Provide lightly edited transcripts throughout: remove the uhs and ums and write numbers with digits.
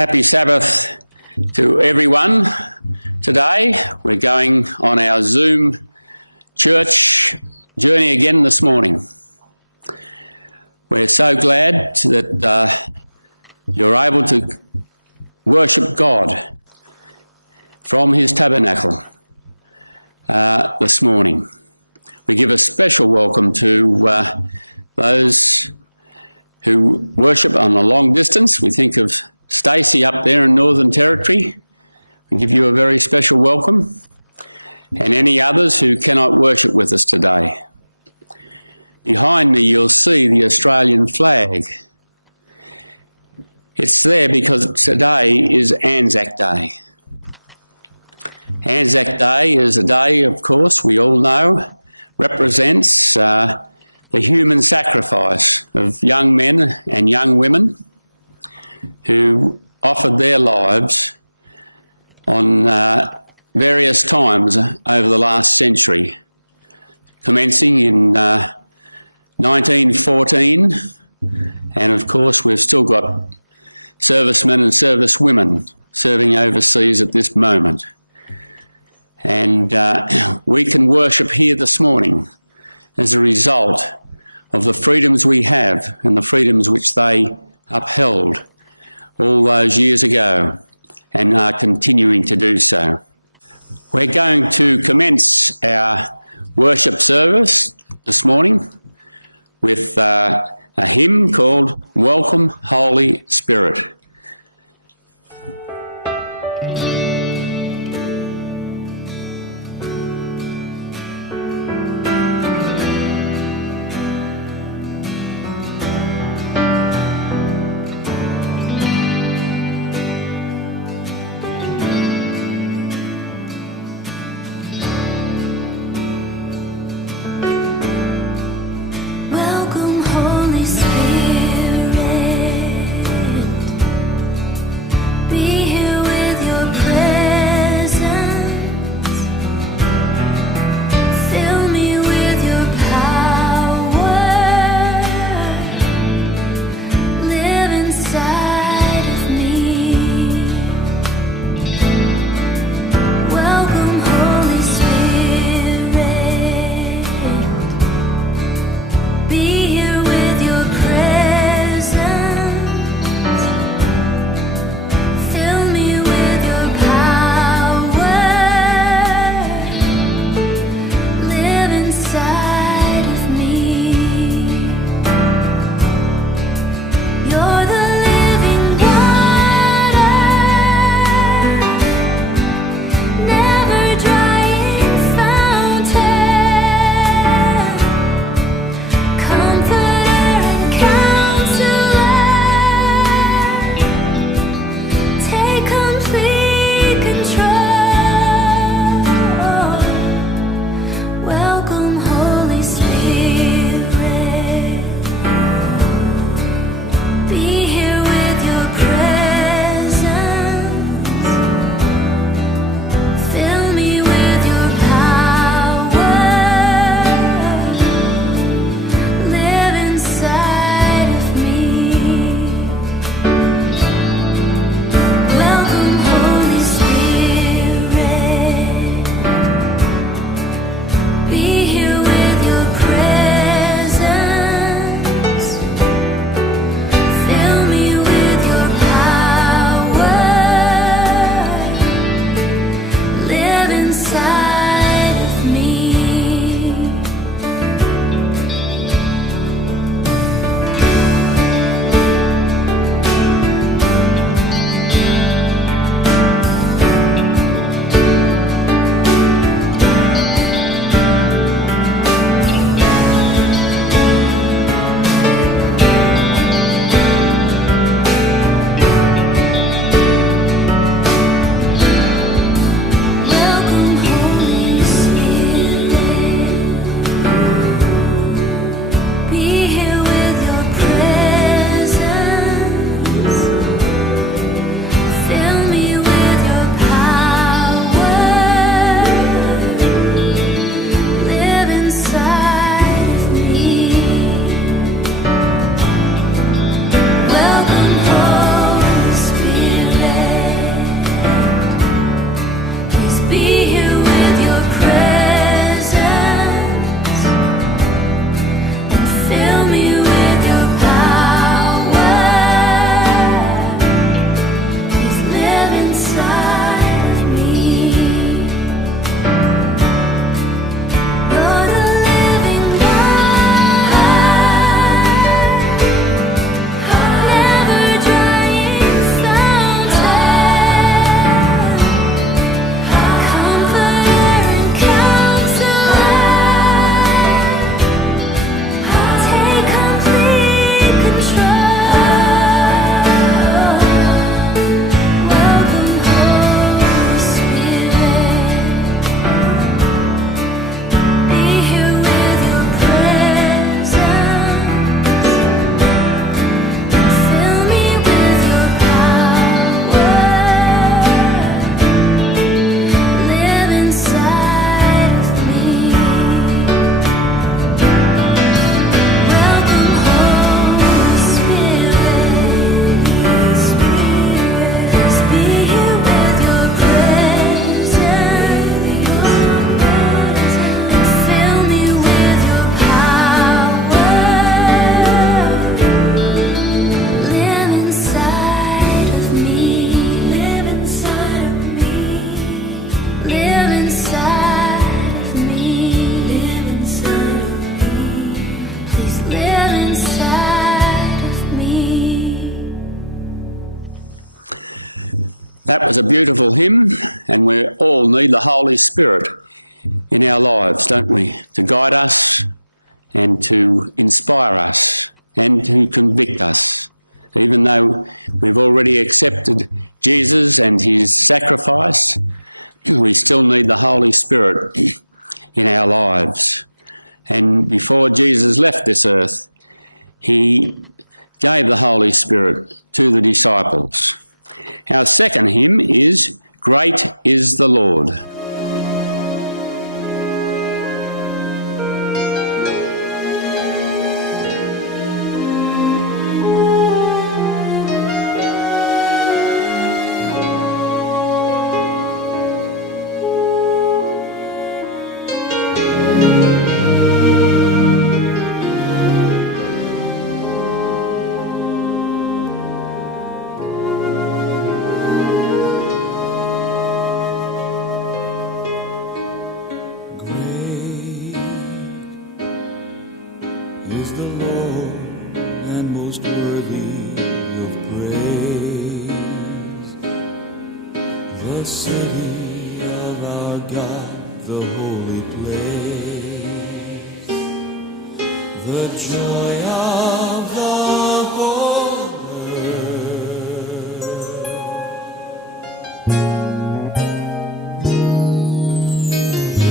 Happy Sabbath to everyone. Today we're going on our Zoom church journey again this morning. We're so glad that you're able to worship God from his tabernacle this morning. We give a special welcome to those who worship on a long distance. We think of Stacey up there in Northern Territory. We give you a very special welcome. And any others who cannot worship with us today. Behind me you'll see the Australian flag. It's there because today is Anzac Day. Anzac Day is a day, of course, we all know, represents the human sacrifice of young men and young women who offered their lives on various times over the last century, commencing in 1914, and of course we've still got servicemen and servicewomen serving overseas at this moment. And we can worship here this morning as a result of the freedoms we have and the freedoms which they upheld all those years ago and are continuing to do so. We're going to commence our worship service this morning with a hymn called Welcome Holy Spirit. Welcome, Holy Spirit. That was a beautiful hymn, and we all need the Holy Spirit in our lives, don't we? To guide us and to inspire us and to convict us. Even though we've already accepted Jesus and his sacrifice, we still need the Holy Spirit in our lives. And before Jesus left this earth, he gave the Holy Spirit to the disciples. Our second hymn is Great is the Lord. Is the Lord and most worthy of praise, the city of our God, the holy place, the joy of the whole earth. Great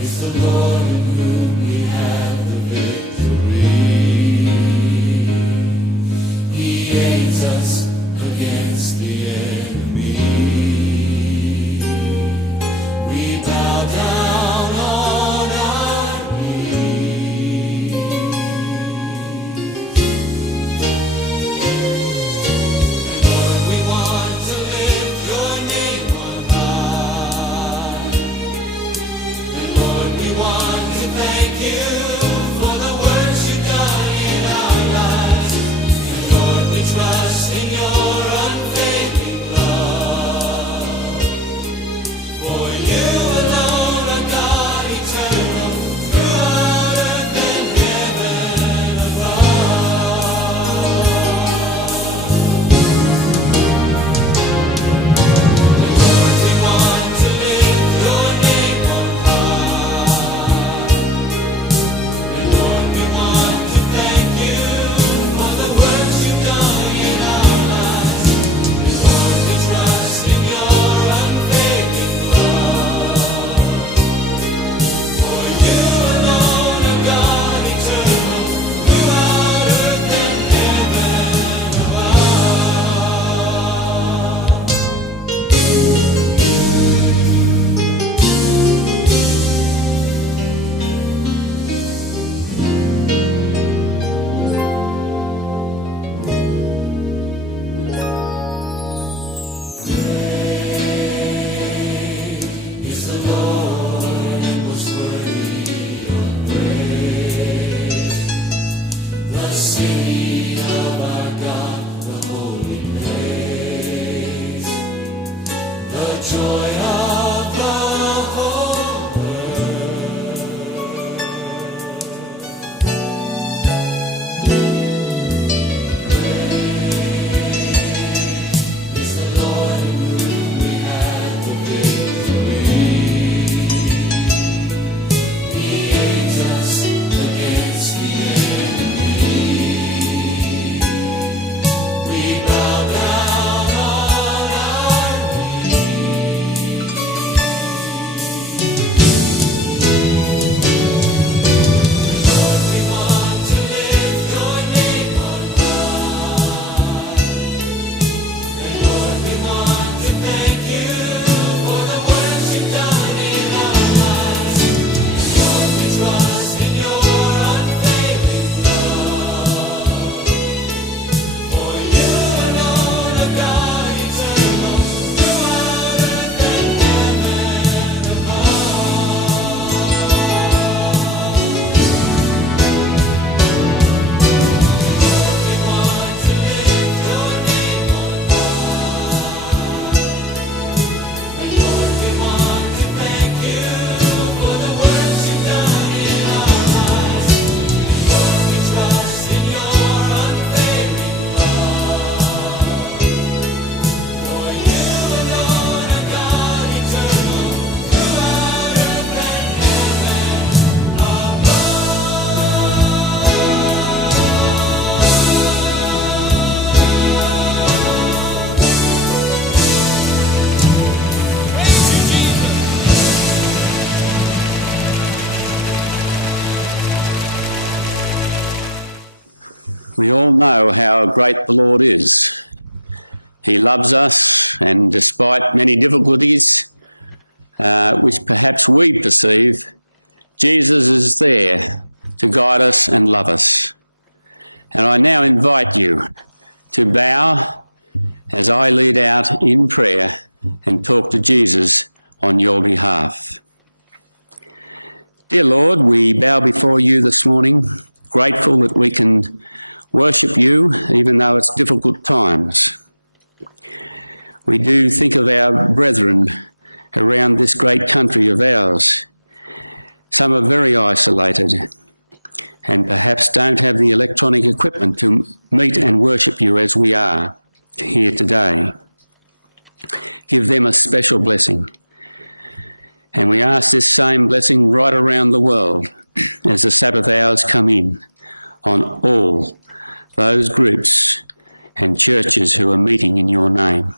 is the Lord in whom we have the victory. He aids us against the enemy. We bow down on our knees. Lord, we want to lift your name on high. And Lord, we want to thank you for the works you've done in our lives. And Lord, we trust in your unfailing love. For you alone are God eternal, throughout earth and heaven above. Lord, we want to lift your name on high. We all know how great the Lord is. He loves us, and despite many difficulties, which perhaps we perceive, Jesus is there to guide us and love us. And I now invite you to bow as I lead out in prayer and talk to Jesus on your behalf. Dear Lord, we bow before you this morning, grateful that we can worship you even though it's difficult times. We do think of our brethren around this great country of ours. Some are very isolated and perhaps don't have the electronic equipment to meet and worship you as we are here today. Give them a special blessing. And we ask this same blessing right around the world as the Sabbath hours come in on all those groups and churches who are meeting in your name.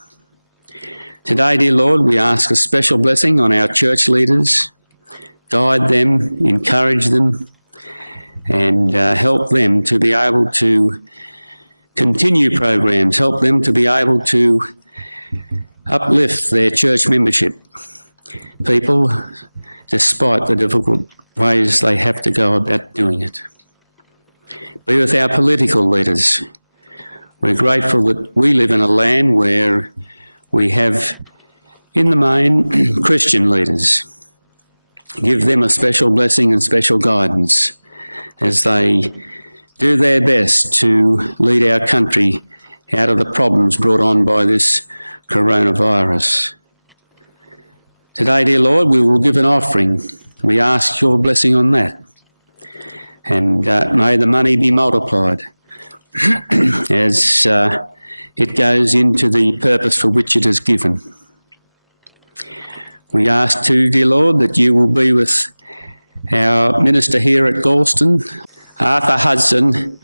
Today, dear Lord, we ask a special blessing on our church leaders. Guide them, encourage them, and help them to be able to continue programs, help them to be able to uplift their church membership. People, despite the difficult ways they have to go about doing it. Be with our political leaders. We're grateful that we live in a land where we have, in the main, Christian leaders. Give them a special blessing and special guidance as they do their best to lead our country out of the problems brought on by this coronavirus. Today, dear Lord, we will give an offering. We ask your blessing on that. And may the money be multiplied as it goes into the purpose for which it is given. We ask too, dear Lord, that you will be with our minister here at Galston, Arthur Hudson.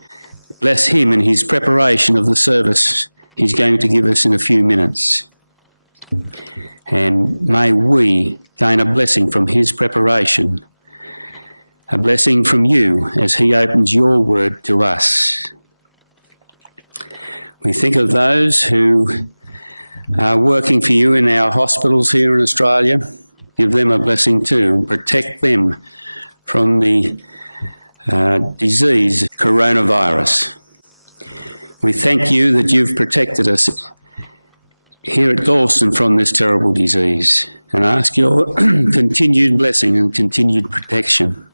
Bless him in his preparation of the service he's going to give us in a few minutes. And may we gain a blessing from his preparation, a blessing from you as he opens your word to us. We think of those who are working for you in our hospitals here in Australia. Give them a blessing too and protect them from the disease coronavirus. We thank you that you've protected us here at Galston from this terrible disease and ask your continued blessing and continued protection.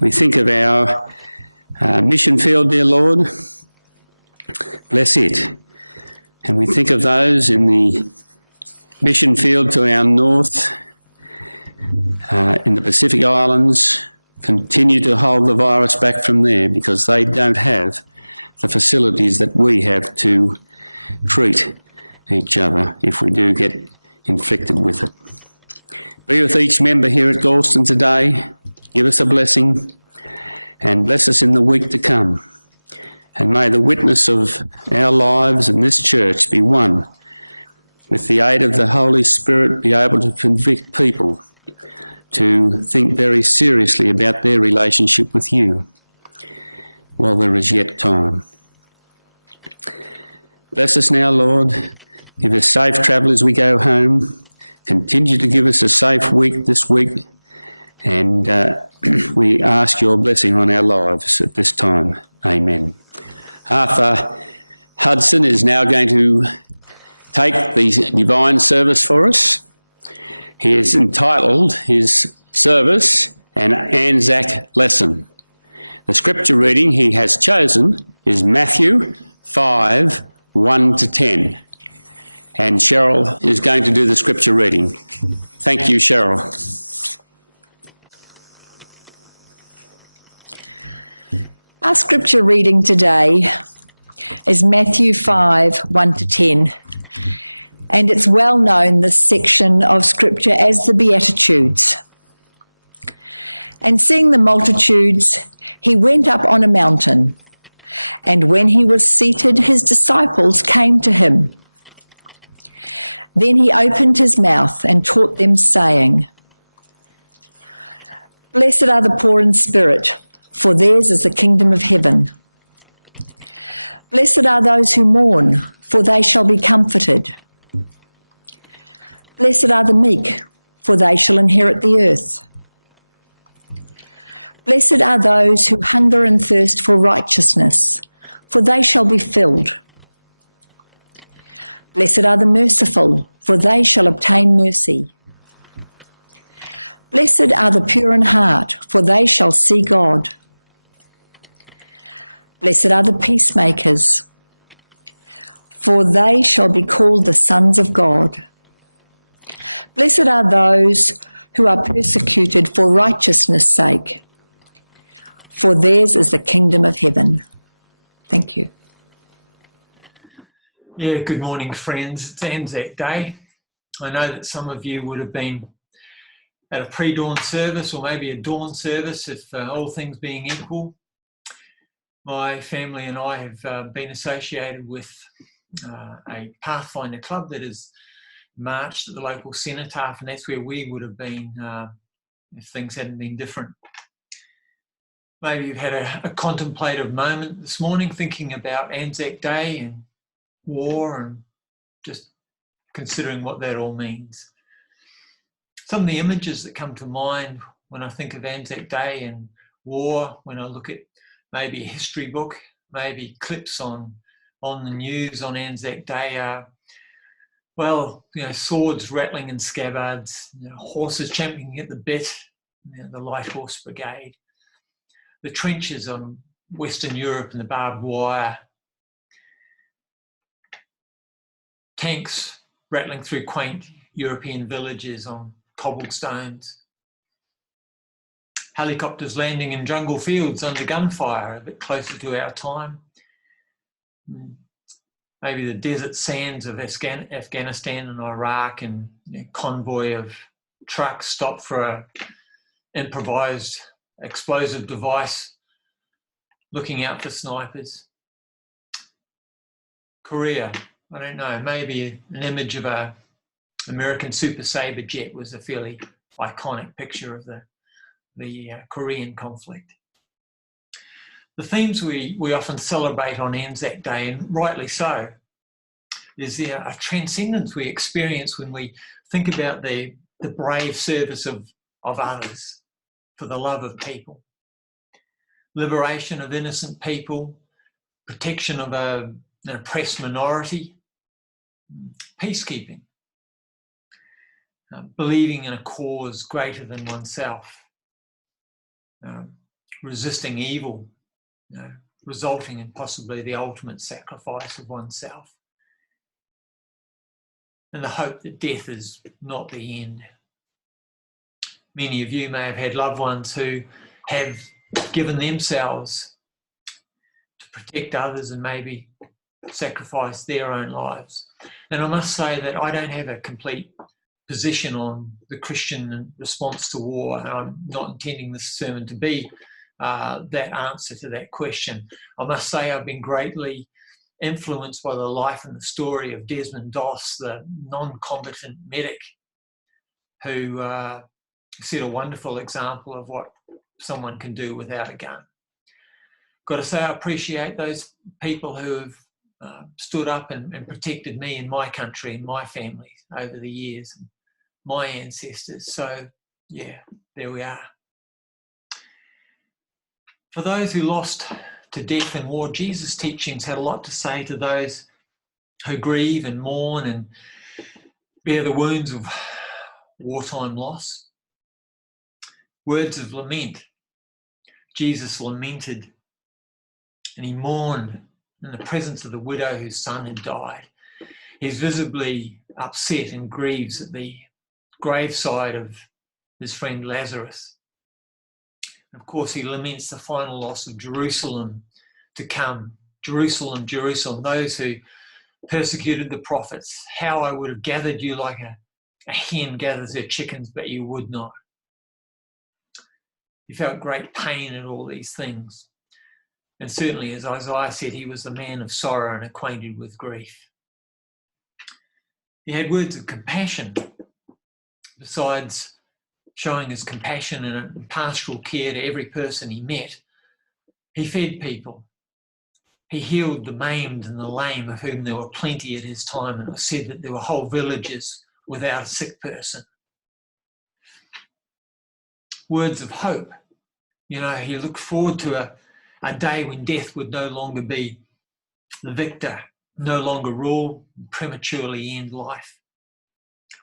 We think of our mission field, dear Lord. Bless it. And we think of those in the mission field to our north, in the Pacific Islands. Continue to hold the virus back from there because they don't have the facilities that we have to treat each other if we do get infected with it. Be with each member here at Galston today. Give us a blessing and bless us in the week to come. And may the witness of our lives in this church be one, with the aid of the Holy Spirit, be able to convict people to think very seriously about their relationship with you while there is yet time. Bless us now, Lord. Give us safe travel as we go home. Continue to give us a safe week this week. And we ask your blessing on our lives at this time. Amen. Arthur Hudson is now going to take the divine service for us. He has entitled his service an Anzac lesson. The scripture reading he has chosen is Matthew 5, 1 to 10. And Cheryl is going to do the scripture reading. Thank you, Cheryl. Our scripture reading today is Matthew 5, 1 to 10. And it's well known, this section of scripture, as the Beatitudes. And seeing the multitudes, he went up on a mountain. And when he was seated, his disciples came to him. Then he opened his mouth and taught them, saying, Blessed are the poor in spirit, for theirs is the kingdom of heaven. Blessed are those who mourn, for they shall be comforted. Blessed are the meek, for they shall inherit the earth. Blessed are those who hunger and thirst for righteousness, for they shall be filled. Blessed are the merciful, for they shall obtain mercy. Blessed are the pure in heart, for they shall see God. Blessed are the peacemakers, for they shall be called the sons of God. Blessed are those who are persecuted for righteousness' sake, for theirs is the kingdom of heaven. Thank you. Yeah, good morning, friends. It's Anzac Day. I know that some of you would have been at a pre-dawn service or maybe a dawn service, if all things being equal. My family and I have been associated with a Pathfinder club that has marched at the local cenotaph, and that's where we would have been if things hadn't been different. Maybe you've had a contemplative moment this morning thinking about Anzac Day and war and just considering what that all means. Some of the images that come to mind when I think of Anzac Day and war, when I look at maybe a history book, maybe clips on the news on Anzac Day are, well, swords rattling in scabbards, horses champing at the bit, the Light Horse Brigade, the trenches on Western Europe and the barbed wire, tanks rattling through quaint European villages on cobblestones, helicopters landing in jungle fields under gunfire a bit closer to our time, maybe the desert sands of Afghanistan and Iraq, and convoy of trucks stopped for an improvised explosive device looking out for snipers. Korea, I don't know, maybe an image of a American Super Sabre jet was a fairly iconic picture of the Korean conflict. The themes we often celebrate on Anzac Day, and rightly so, is a transcendence we experience when we think about the brave service of others for the love of people. Liberation of innocent people, protection of an oppressed minority, peacekeeping, believing in a cause greater than oneself, resisting evil, resulting in possibly the ultimate sacrifice of oneself, and the hope that death is not the end. Many of you may have had loved ones who have given themselves to protect others and maybe sacrifice their own lives. And I must say that I don't have a complete position on the Christian response to war, and I'm not intending this sermon to be that answer to that question. I must say I've been greatly influenced by the life and the story of Desmond Doss, the non-combatant medic, who set a wonderful example of what someone can do without a gun. Got to say, I appreciate those people who have stood up and protected me and my country and my family over the years, and my ancestors. So, yeah, there we are. For those who lost to death in war, Jesus' teachings had a lot to say to those who grieve and mourn and bear the wounds of wartime loss. Words of lament. Jesus lamented and he mourned in the presence of the widow whose son had died. He's visibly upset and grieves at the graveside of his friend Lazarus. Of course, he laments the final loss of Jerusalem to come. Jerusalem, Jerusalem, those who persecuted the prophets. How I would have gathered you like a hen gathers her chickens, but you would not. He felt great pain at all these things. And certainly, as Isaiah said, he was the man of sorrow and acquainted with grief. He had words of compassion. Besides showing his compassion and pastoral care to every person he met, He fed people. He healed the maimed and the lame, of whom there were plenty at his time, and it was said that there were whole villages without a sick person. Words of hope. You know, he looked forward to a day when death would no longer be the victor, no longer rule, and prematurely end life.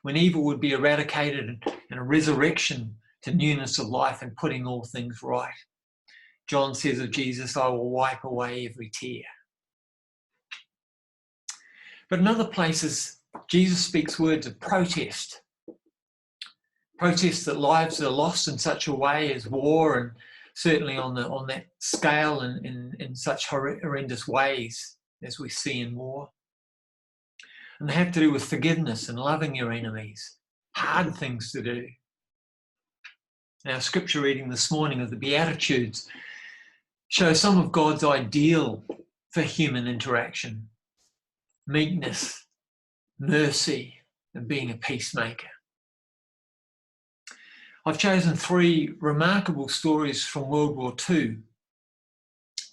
When evil would be eradicated and a resurrection to newness of life and putting all things right. John says of Jesus, I will wipe away every tear. But in other places, Jesus speaks words of protest. Protest that lives are lost in such a way as war, and certainly on that scale and in such horrendous ways as we see in war. And they have to do with forgiveness and loving your enemies, hard things to do. Our scripture reading this morning of the Beatitudes shows some of God's ideal for human interaction: meekness, mercy, and being a peacemaker. I've chosen 3 remarkable stories from World War II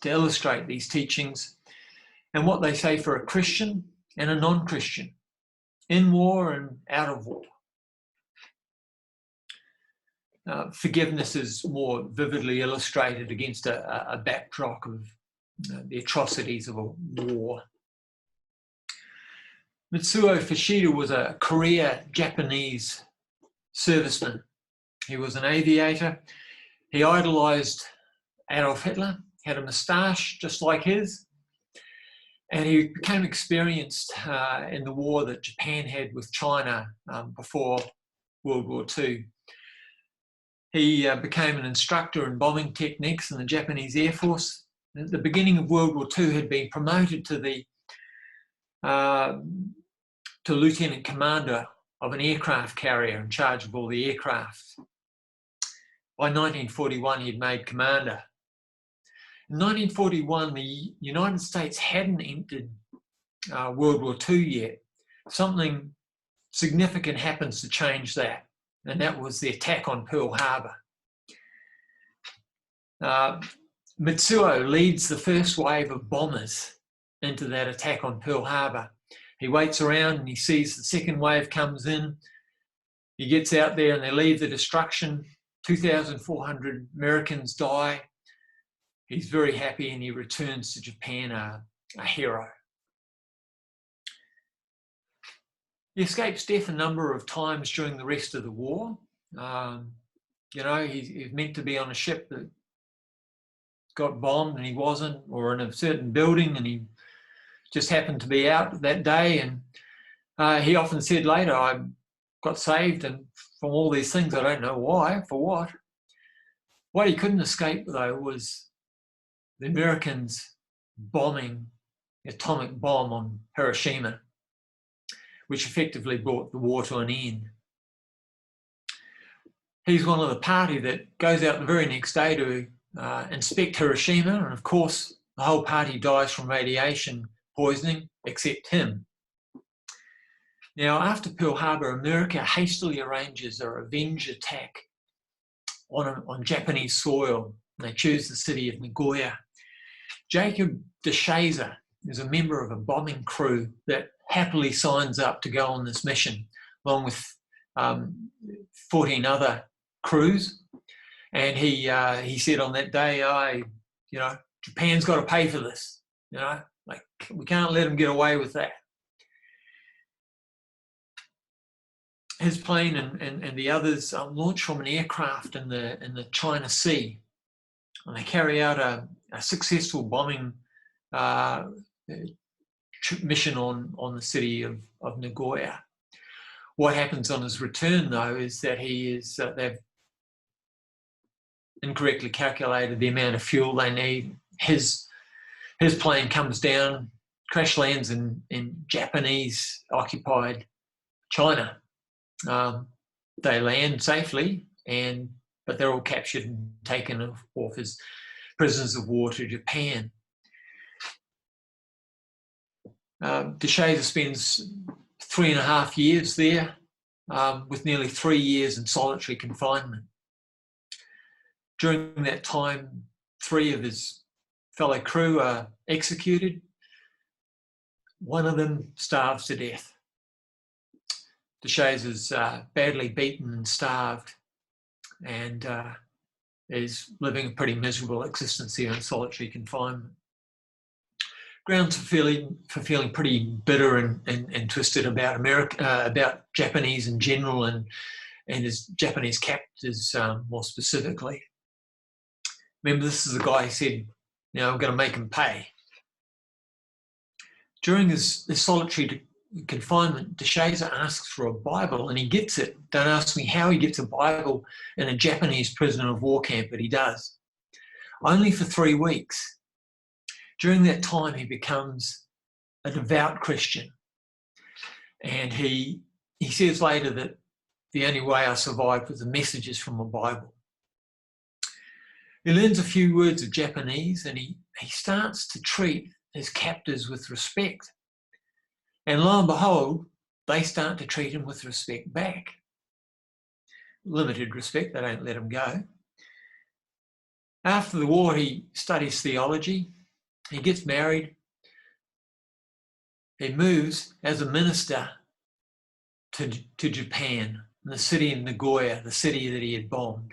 to illustrate these teachings and what they say for a Christian and a non-Christian, in war and out of war. Forgiveness is more vividly illustrated against a backdrop of the atrocities of a war. Mitsuo Fushida was a Korea Japanese serviceman. He was an aviator. He idolised Adolf Hitler, had a moustache just like his, and he became experienced in the war that Japan had with China before World War II. He became an instructor in bombing techniques in the Japanese Air Force. At the beginning of World War II, had been promoted to lieutenant commander of an aircraft carrier in charge of all the aircraft. By 1941, he'd made commander. In 1941, the United States hadn't entered World War II yet. Something significant happens to change that, and that was the attack on Pearl Harbor. Mitsuo leads the first wave of bombers into that attack on Pearl Harbor. He waits around and he sees the second wave comes in. He gets out there and they leave the destruction. 2,400 Americans die. He's very happy and he returns to Japan a hero. He escapes death a number of times during the rest of the war. He's meant to be on a ship that got bombed and he wasn't, or in a certain building and he just happened to be out that day. And he often said later, I got saved and from all these things, I don't know why, for what. What he couldn't escape, though, was the Americans bombing the atomic bomb on Hiroshima, which effectively brought the war to an end. He's one of the party that goes out the very next day to inspect Hiroshima, and of course, the whole party dies from radiation poisoning, except him. Now, after Pearl Harbor, America hastily arranges a revenge attack on Japanese soil. They choose the city of Nagoya. Jacob DeShazer is a member of a bombing crew that happily signs up to go on this mission, along with 14 other crews. And he said on that day, Japan's got to pay for this. We can't let them get away with that. His plane and the others launch from an aircraft in the China Sea, and they carry out a successful bombing mission on the city of Nagoya. What happens on his return, though, is that they've incorrectly calculated the amount of fuel they need. His plane comes down, crash lands in Japanese occupied China. They land safely, but they're all captured and taken off as prisoners of war to Japan. DeShazer spends 3.5 years there, with nearly 3 years in solitary confinement. During that time, 3 of his fellow crew are executed. One of them starves to death. DeShazer is badly beaten and starved, and is living a pretty miserable existence here in solitary confinement. Grounds for feeling pretty bitter and twisted about America, about Japanese in general, and his Japanese captors more specifically. Remember, this is the guy who said, I'm going to make him pay. During his solitary confinement, DeShazer asks for a Bible, and he gets it. Don't ask me how he gets a Bible in a Japanese prisoner of war camp, but he does. Only for 3 weeks. During that time, he becomes a devout Christian. And he says later that the only way I survived was the messages from a Bible. He learns a few words of Japanese, and he starts to treat his captors with respect. And lo and behold, they start to treat him with respect back. Limited respect, they don't let him go. After the war, he studies theology. He gets married. He moves as a minister to Japan, in the city of Nagoya, the city that he had bombed.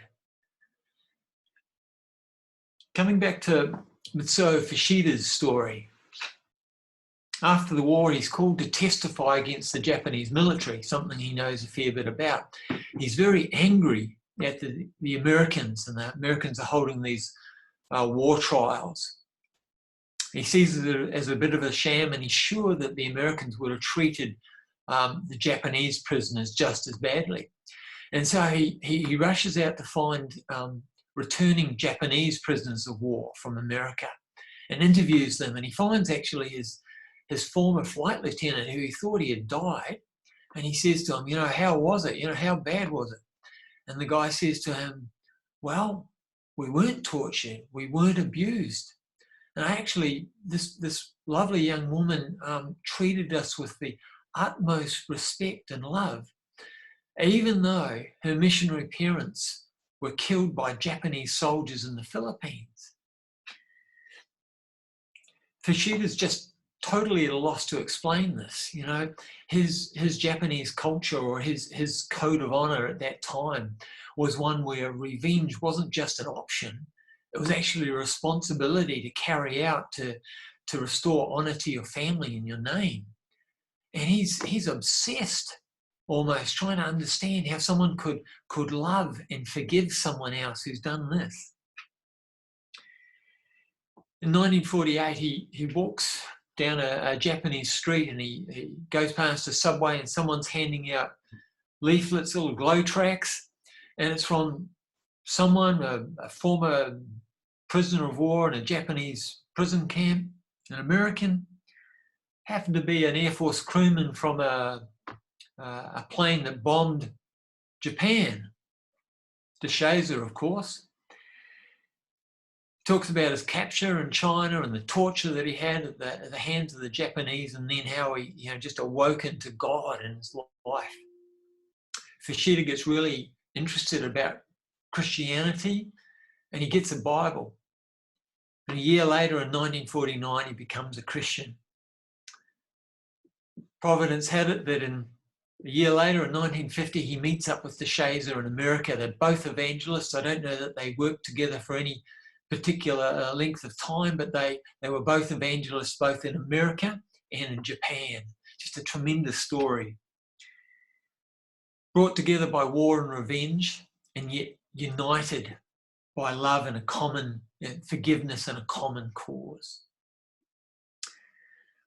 Coming back to Mitsuo Fushida's story, after the war, he's called to testify against the Japanese military, something he knows a fair bit about. He's very angry at the Americans, and the Americans are holding these war trials. He sees it as a bit of a sham, and he's sure that the Americans would have treated the Japanese prisoners just as badly. And so he rushes out to find returning Japanese prisoners of war from America and interviews them. And he finds actually his former flight lieutenant, who he thought he had died. And he says to him, how was it? How bad was it? And the guy says to him, well, we weren't tortured. We weren't abused. And actually, this lovely young woman treated us with the utmost respect and love, even though her missionary parents were killed by Japanese soldiers in the Philippines. Fushida's just totally at a loss to explain this. His Japanese culture, or his code of honor at that time, was one where revenge wasn't just an option. It was actually a responsibility to carry out, to restore honor to your family and your name. And he's obsessed, almost trying to understand how someone could love and forgive someone else who's done this. In 1948, he walks down a Japanese street, and he goes past a subway, and someone's handing out leaflets, little glow tracts, and it's from someone, a former prisoner of war in a Japanese prison camp, an American, happened to be an Air Force crewman from a plane that bombed Japan. DeShazer, of course. Talks about his capture in China and the torture that he had at the hands of the Japanese, and then how he just awoken to God in his life. Fushida gets really interested about Christianity, and he gets a Bible. And a year later, in 1949, he becomes a Christian. Providence had it that a year later, in 1950, he meets up with DeShazer in America. They're both evangelists. I don't know that they worked together for any particular length of time, but they were both evangelists, both in America and in Japan. Just a tremendous story. Brought together by war and revenge, and yet united by love and a common forgiveness and a common cause.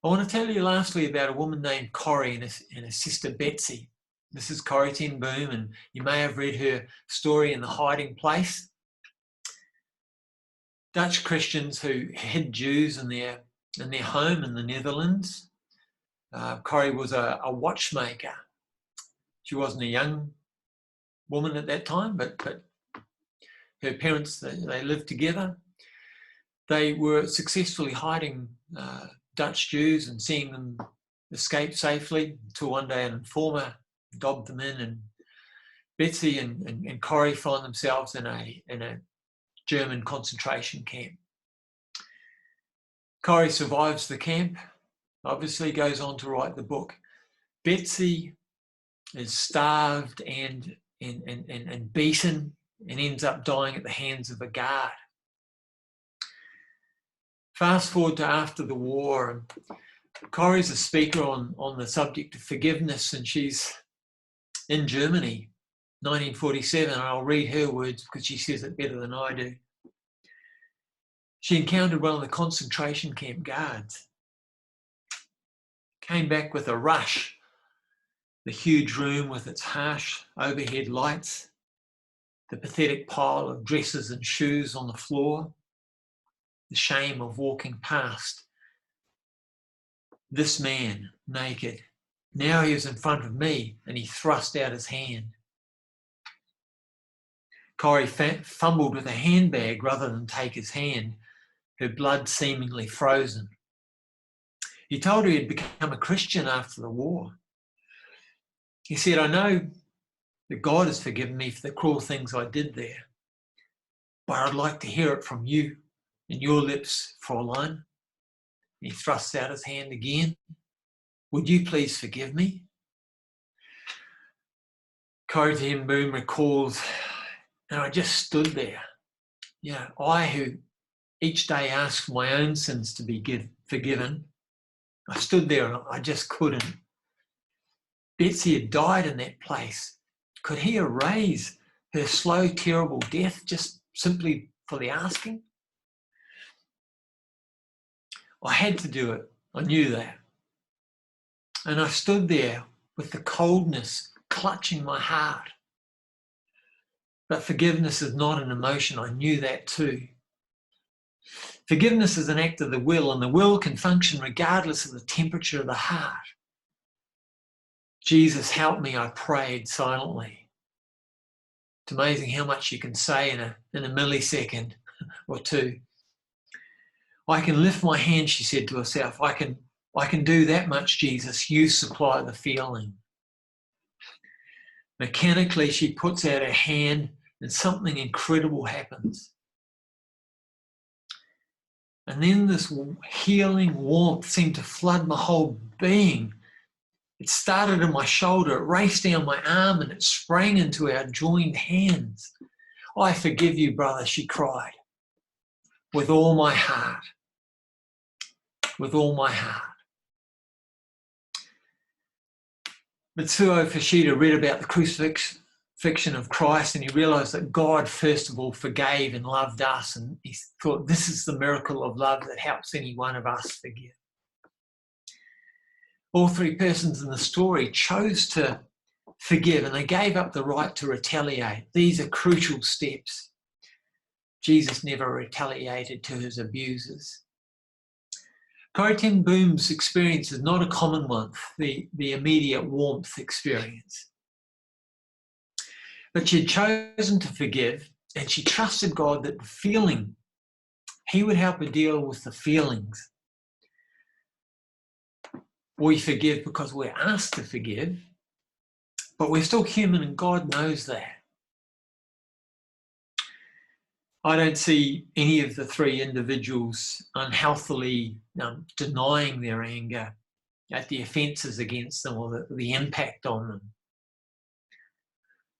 I want to tell you lastly about a woman named Corrie and her sister Betsy. This is Corrie ten Boom, and you may have read her story in The Hiding Place. Dutch Christians who hid Jews in their home in the Netherlands. Corrie was a watchmaker. She wasn't a young woman at that time, but her parents, they lived together. They were successfully hiding Dutch Jews and seeing them escape safely, until one day an informer dobbed them in, and Betsy and Corrie find themselves in a German concentration camp. Corrie survives the camp, obviously goes on to write the book. Betsy is starved and beaten and ends up dying at the hands of a guard. Fast forward to after the war, and Corrie's a speaker on the subject of forgiveness, and she's in Germany, 1947, and I'll read her words because she says it better than I do. She encountered one of the concentration camp guards. Came back with a rush. The huge room with its harsh overhead lights, the pathetic pile of dresses and shoes on the floor, the shame of walking past. This man, naked. Now he was in front of me and he thrust out his hand. Corrie fumbled with a handbag rather than take his hand, her blood seemingly frozen. He told her he'd become a Christian after the war. He said, I know that God has forgiven me for the cruel things I did there, but I'd like to hear it from you and your lips, Fräulein. He thrusts out his hand again. Would you please forgive me? Corrie ten Boom recalls, and I just stood there. I who each day asks my own sins to be forgiven, I stood there and I just couldn't. Betsy had died in that place. Could he erase her slow, terrible death just simply for the asking? I had to do it. I knew that. And I stood there with the coldness clutching my heart. But forgiveness is not an emotion. I knew that too. Forgiveness is an act of the will, and the will can function regardless of the temperature of the heart. Jesus, help me, I prayed silently. It's amazing how much you can say in a millisecond or two. I can lift my hand, she said to herself. I can do that much, Jesus. You supply the feeling. Mechanically, she puts out her hand and something incredible happens. And then this healing warmth seemed to flood my whole being. It started in my shoulder, it raced down my arm, and it sprang into our joined hands. I forgive you, brother, she cried, with all my heart. With all my heart. Mitsuo Fushida read about the crucifixion of Christ, and he realised that God, first of all, forgave and loved us, and he thought this is the miracle of love that helps any one of us forgive. All three persons in the story chose to forgive, and they gave up the right to retaliate. These are crucial steps. Jesus never retaliated to his abusers. Corrie ten Boom's experience is not a common one, the immediate warmth experience. But she had chosen to forgive, and she trusted God that the feeling, he would help her deal with the feelings. We forgive because we're asked to forgive, but we're still human and God knows that. I don't see any of the three individuals unhealthily denying their anger at the offences against them or the impact on them.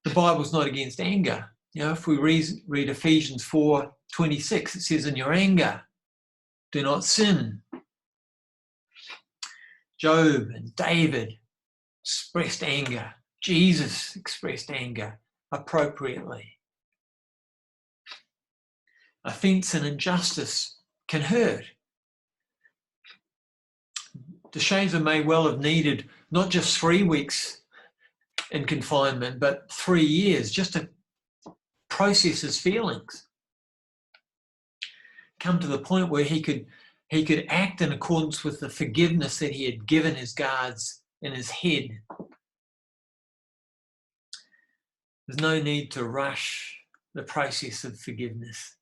The Bible's not against anger. If we read Ephesians 4:26, it says, in your anger, do not sin. Job and David expressed anger. Jesus expressed anger appropriately. Offence and injustice can hurt. DeShazer may well have needed not just 3 weeks in confinement, but 3 years just to process his feelings. Come to the point where he could act in accordance with the forgiveness that he had given his guards in his head. There's no need to rush the process of forgiveness.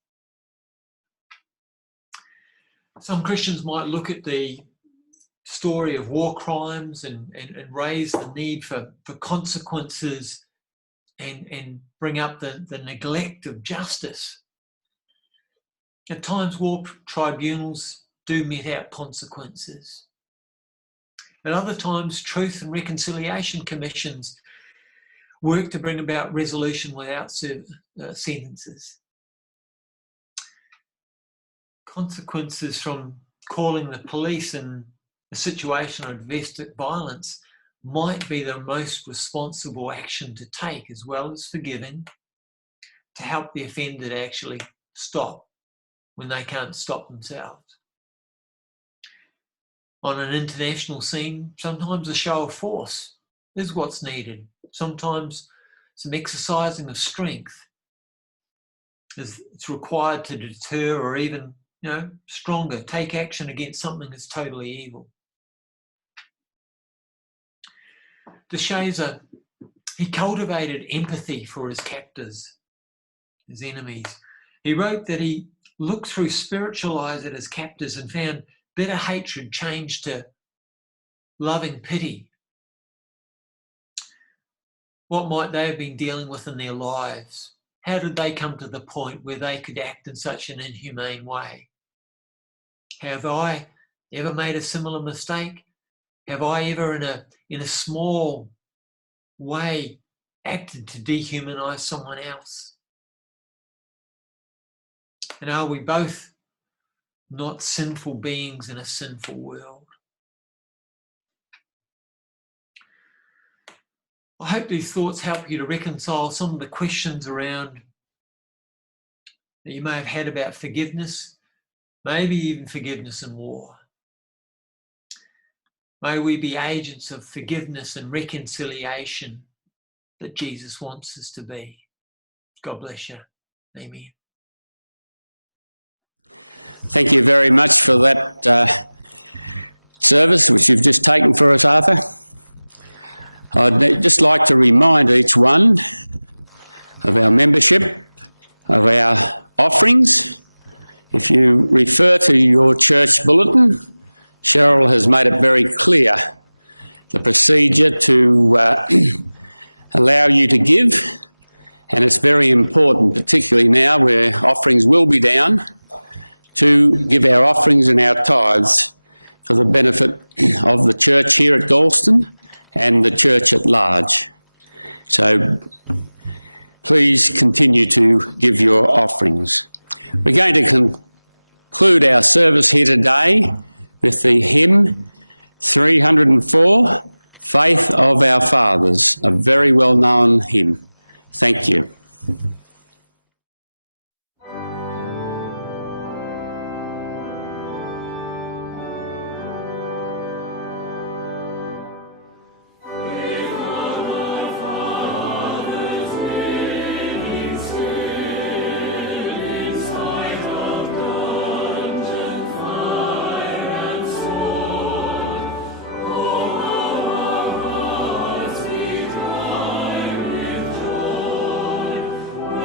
Some Christians might look at the story of war crimes and raise the need for consequences and bring up the neglect of justice. At times, war tribunals do mete out consequences. At other times, truth and reconciliation commissions work to bring about resolution without sentences. Consequences from calling the police in a situation of domestic violence might be the most responsible action to take, as well as forgiving, to help the offender to actually stop when they can't stop themselves. On an international scene, sometimes a show of force is what's needed. Sometimes some exercising of strength is required to deter or even, stronger, take action against something that's totally evil. DeShazer, he cultivated empathy for his captors, his enemies. He wrote that he looked through spiritual eyes at his captors and found bitter hatred changed to loving pity. What might they have been dealing with in their lives? How did they come to the point where they could act in such an inhumane way? Have I ever made a similar mistake? Have I ever, in a small way, acted to dehumanize someone else? And are we both not sinful beings in a sinful world? I hope these thoughts help you to reconcile some of the questions around that you may have had about forgiveness, maybe even forgiveness in war. May we be agents of forgiveness and reconciliation that Jesus wants us to be. God bless you. Amen. Thank you very much for that service which you've just taken for us, Arthur. I'd just like to remind each one of our membership, of our offerings. If you refer to your church bulletin, Cheryl has made it very clear the procedure to allow you to give, and it's very important, particularly now where offerings will be down, to give our offerings and our tithes for the benefit of the church here at Galston and the church at large. So please continue to give your offerings. We're going to conclude our service here today with the hymn 304, Faith of Our Fathers, a very well-known hymn. Thank you. Joy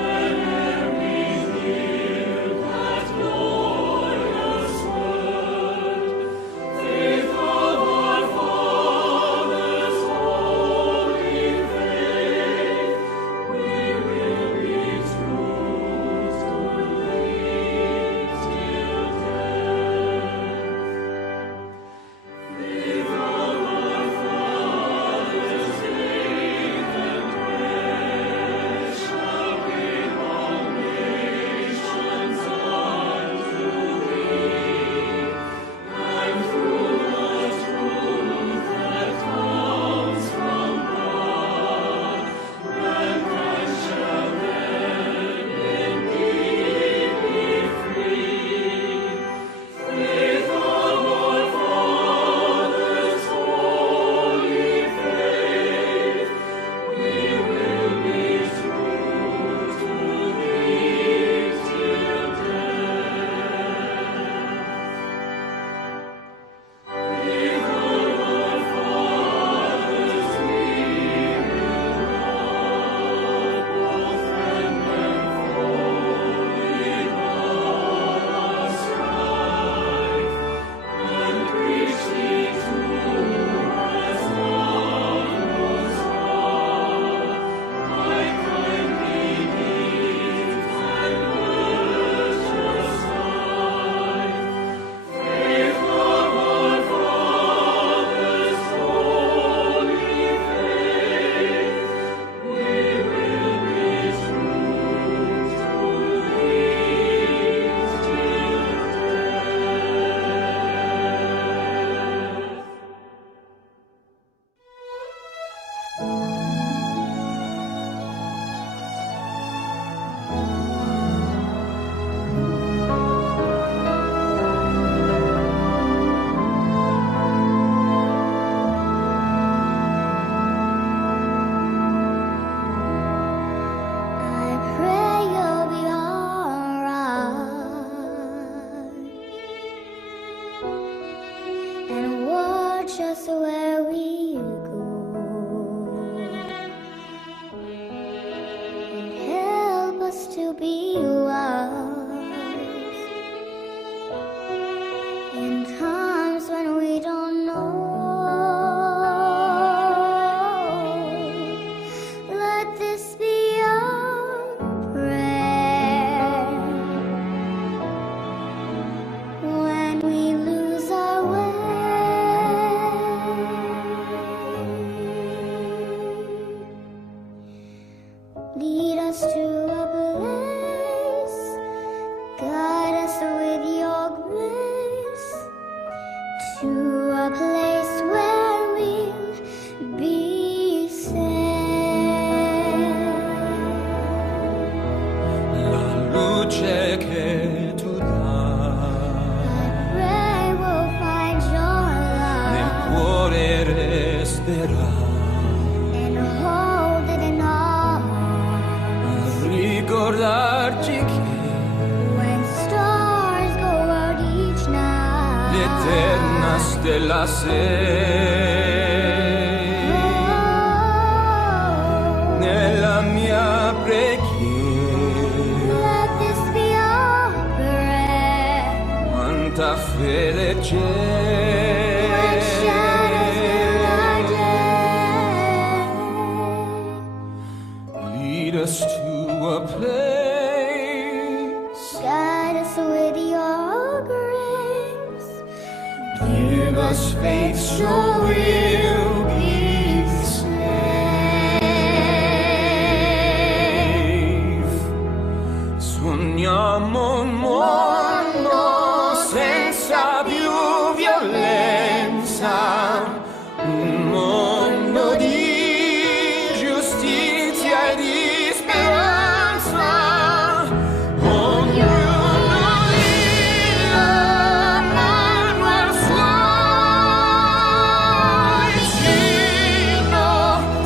pace che tu dai. Pray we'll find your Nel love cuore resterà. and hold it in arms. Ricordarci che When stars go out each night, l'eterna stella sei. Nella mia preghiera, let this be our prayer. quanta fede When c'è. shadows Lead us to a place. guide us with your grace. Give us faith so we'll be safe. Sogniamo un mondo senza più violenza, un mondo di giustizia e di speranza. Ognuno lì la mano al suo vicino,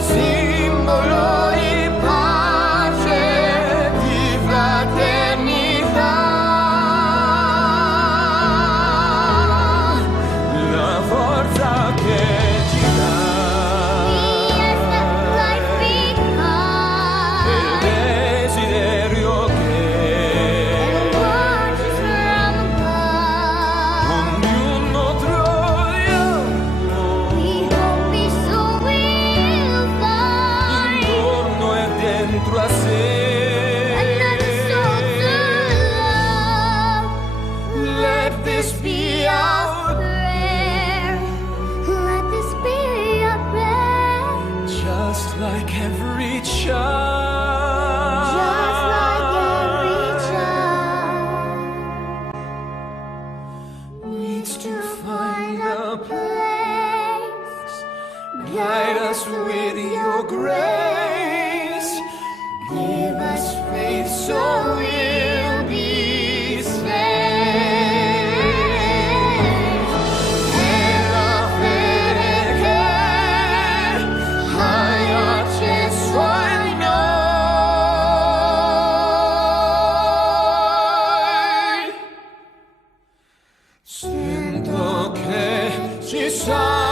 simbolo di pace, di fraternità. La forza che ci dà, il desiderio che ognuno troviamo intorno e dentro a sé. Let this be our just like every child needs to find a place. Guide us with your grace. Give us faith so we'll be safe. Nella fede che hai acceso in noi. Sento che ci sarà